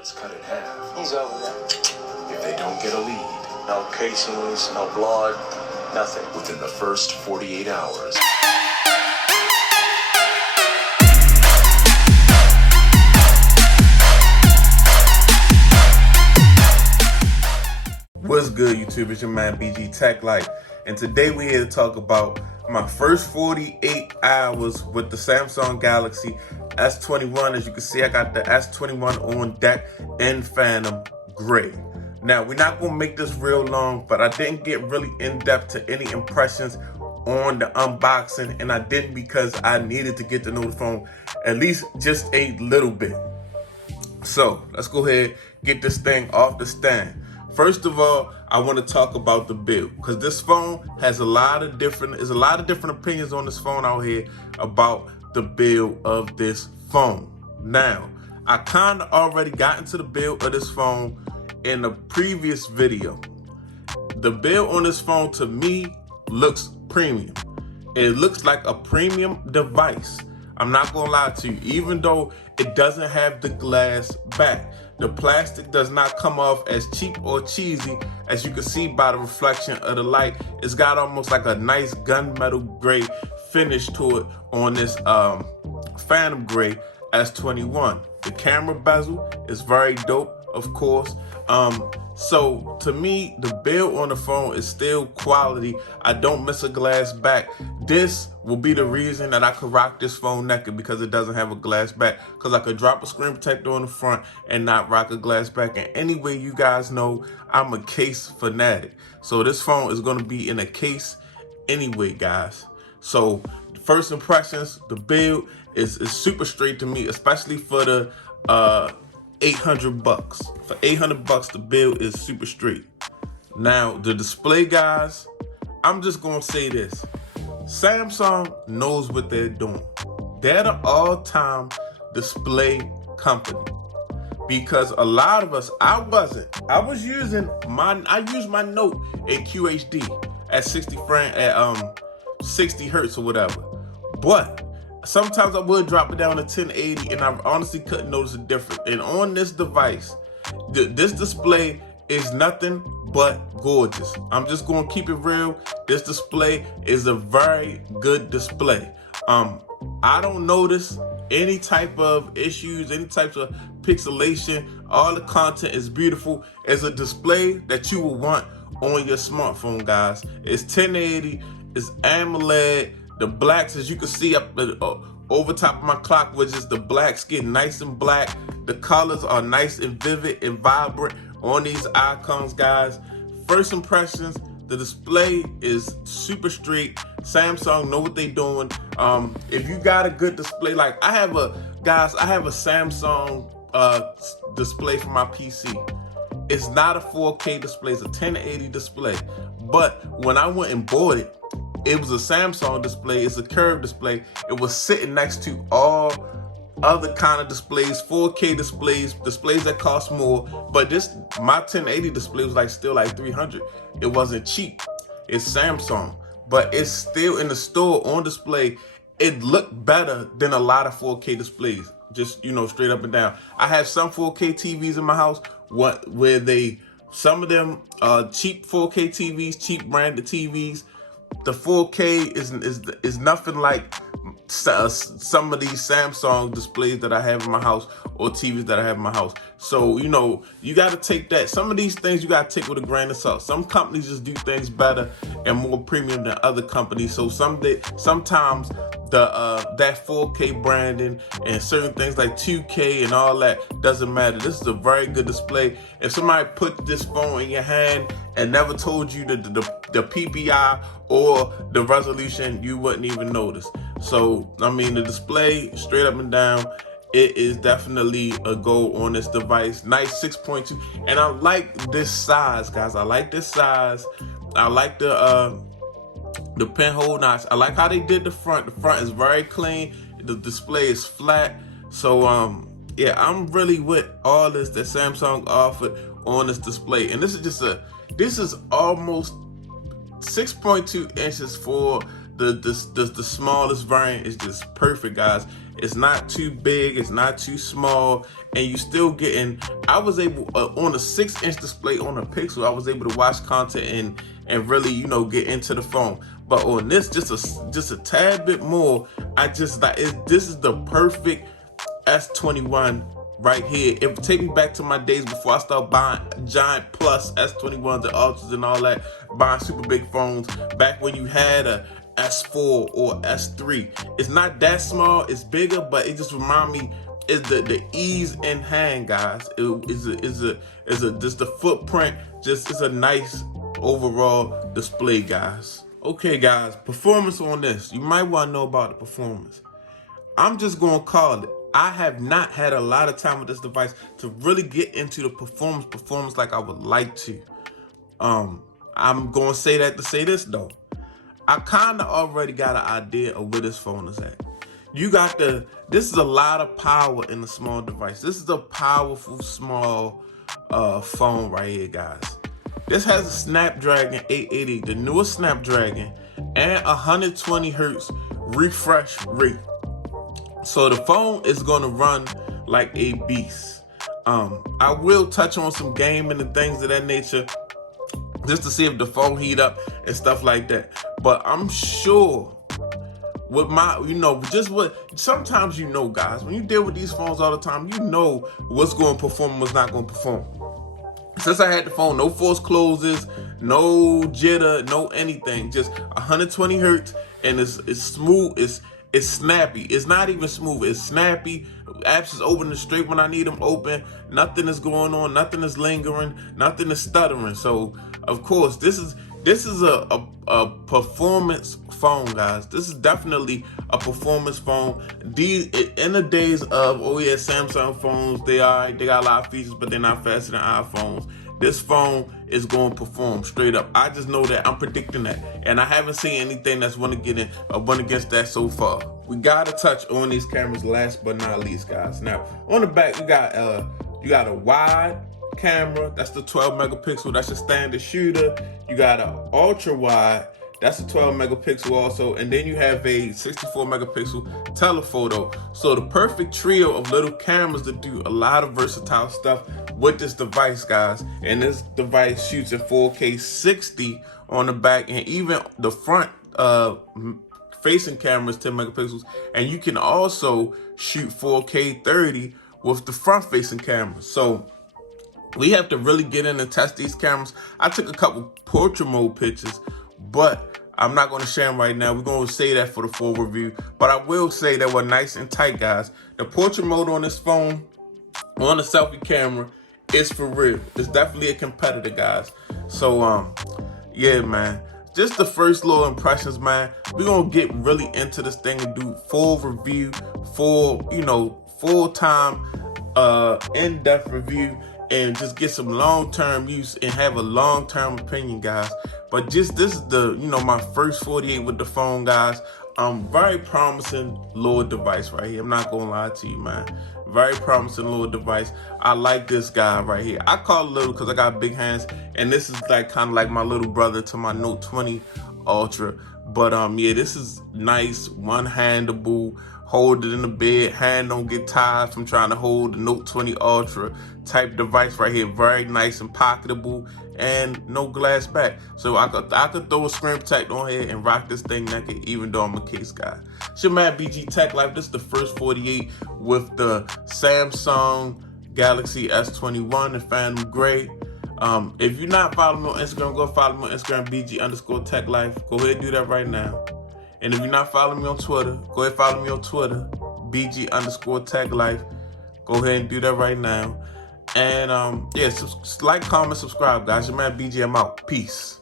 is cut in half. He's over there. If they don't get a lead. No casings, no blood, nothing. Within the first 48 hours. What's good, YouTube? It's your man BG Tech Life, and today we're here to talk about my first 48 hours with the Samsung Galaxy S21. As you can see, I got the S21 on deck in Phantom Gray. Now, we're not going to make this real long, but I didn't get really in-depth to any impressions on the unboxing, and I didn't because I needed to get to know the phone at least just a little bit. So, let's go ahead get this thing off the stand. First of all, I want to talk about the build, because this phone has a lot of different opinions on this phone out here about the build of this phone. Now, I kind of already got into the build of this phone in a previous video. The build on this phone to me looks premium. It looks like a premium device. I'm not gonna lie to you, even though it doesn't have the glass back. The plastic does not come off as cheap or cheesy as you can see by the reflection of the light. It's got almost like a nice gunmetal gray finish to it on this Phantom Gray S21. The camera bezel is very dope, of course. So to me, the build on the phone is still quality. I don't miss a glass back. This will be the reason that I could rock this phone naked, because it doesn't have a glass back, because I could drop a screen protector on the front and not rock a glass back. And anyway, you guys know I'm a case fanatic. So this phone is going to be in a case anyway, guys. So first impressions, the build is super straight to me, especially for the $800. For $800, the build is super straight. Now, the display, guys, I'm just gonna say this. Samsung knows what they're doing. They're the all-time display company. Because a lot of us, I used my Note in QHD at 60 hertz or whatever. But sometimes I would drop it down to 1080, and I honestly couldn't notice a difference. And on this device, this display is nothing but gorgeous. I'm just going to keep it real. This display is a very good display. I don't notice any type of issues, any types of pixelation. All the content is beautiful. It's a display that you will want on your smartphone, guys. It's 1080, it's AMOLED. The blacks, as you can see up over top of my clock, which is the blacks getting nice and black. The colors are nice and vivid and vibrant on these icons, guys. First impressions, the display is super straight. Samsung know what they doing. If you got a good display, like I have a Samsung display for my PC. It's not a 4K display, it's a 1080 display. But when I went and bought it, it was a Samsung display. It's a curved display. It was sitting next to all other kind of displays, 4K displays that cost more. But my 1080 display was still like 300. It wasn't cheap. It's Samsung, but it's still in the store on display. It looked better than a lot of 4K displays. Just, straight up and down. I have some 4K TVs in my house where some of them cheap 4K TVs, cheap branded TVs. The 4K is nothing like some of these Samsung displays that I have in my house or TVs that I have in my house. So, you got to take that. Some of these things you got to take with a grain of salt. Some companies just do things better and more premium than other companies. So sometimes that 4K branding and certain things like 2K and all that doesn't matter. This is a very good display. If somebody put this phone in your hand and never told you the PPI or the resolution, you wouldn't even notice. So, the display, straight up and down, it is definitely a go on this device. Nice 6.2, and I like this size, guys. I like this size. I like the pinhole notch. I like how they did the front. The front is very clean. The display is flat. So, yeah, I'm really with all this that Samsung offered on this display. And this is almost 6.2 inches for the smallest variant. Is just perfect, guys. It's not too big, it's not too small, and you still getting, I was able, on a 6-inch display on a Pixel, I was able to watch content and really, you know, get into the phone. But on this, just a tad bit more, I just like, this is the perfect S21 right here. It take me back to my days before I started buying giant plus S21s and Ultras and all that, buying super big phones, back when you had a S4 or S3. It's not that small, it's bigger, but it just remind me is the ease in hand, guys. It is just the footprint, just is a nice overall display, guys. Okay, guys, performance on this. You might want to know about the performance. I'm just gonna call it. I have not had a lot of time with this device to really get into the performance like I would like to. I'm gonna say that to say this though. I kind of already got an idea of where this phone is at. This is a lot of power in a small device. This is a powerful small phone right here, guys. This has a Snapdragon 880, the newest Snapdragon, and 120 hertz refresh rate. So the phone is gonna run like a beast. I will touch on some gaming and things of that nature, just to see if the phone heat up and stuff like that. But I'm sure with my, you know, just what, sometimes, you know, guys, when you deal with these phones all the time, you know what's going to perform and what's not going to perform. Since I had the phone, no force closes, no jitter, no anything, just 120 hertz, and it's smooth, it's snappy. It's not even smooth, it's snappy. Apps is open and straight when I need them open. Nothing is going on, nothing is lingering, nothing is stuttering. So of course, this is a performance phone, guys. This is definitely a performance phone. In the days of, oh yeah, Samsung phones, they got a lot of features, but they're not faster than iPhones. This phone is going to perform straight up. I just know that. I'm predicting that, and I haven't seen anything that's went against that so far. We gotta touch on these cameras last but not least, guys. Now on the back, you got a wide camera. That's the 12 megapixel. That's your standard shooter. You got an ultra wide. That's a 12 megapixel also, and then you have a 64 megapixel telephoto. So the perfect trio of little cameras to do a lot of versatile stuff with this device, guys. And this device shoots in 4K 60 on the back, and even the front facing camera is 10 megapixels, and you can also shoot 4K 30 with the front facing camera. So we have to really get in and test these cameras. I took a couple portrait mode pictures, but I'm not going to share them right now. We're going to say that for the full review. But I will say they were nice and tight, guys. The portrait mode on this phone, on the selfie camera, is for real. It's definitely a competitor, guys. So, yeah, man. Just the first little impressions, man. We're going to get really into this thing and do full review, full-time, in-depth review, and just get some long-term use and have a long-term opinion, guys. But this is my first 48 with the phone, guys. Very promising little device right here. I'm not gonna lie to you, man. Very promising little device. I like this guy right here. I call it little because I got big hands, and this is like kind of like my little brother to my Note 20 Ultra. But yeah, this is nice, one-handable. Hold it in the bed, hand don't get tired from trying to hold the Note 20 Ultra type device right here. Very nice and pocketable, and no glass back. So I could throw a screen protector on here and rock this thing naked, even though I'm a case guy. It's your man BG Tech Life. This is the first 48 with the Samsung Galaxy S21 in Phantom Gray. If you're not following me on Instagram, go follow me on Instagram, BG_Tech Life. Go ahead and do that right now. And if you're not following me on Twitter, go ahead and follow me on Twitter, BG_Tech Life. Go ahead and do that right now. And yeah, like, comment, subscribe, guys. Your man BG, I'm out. Peace.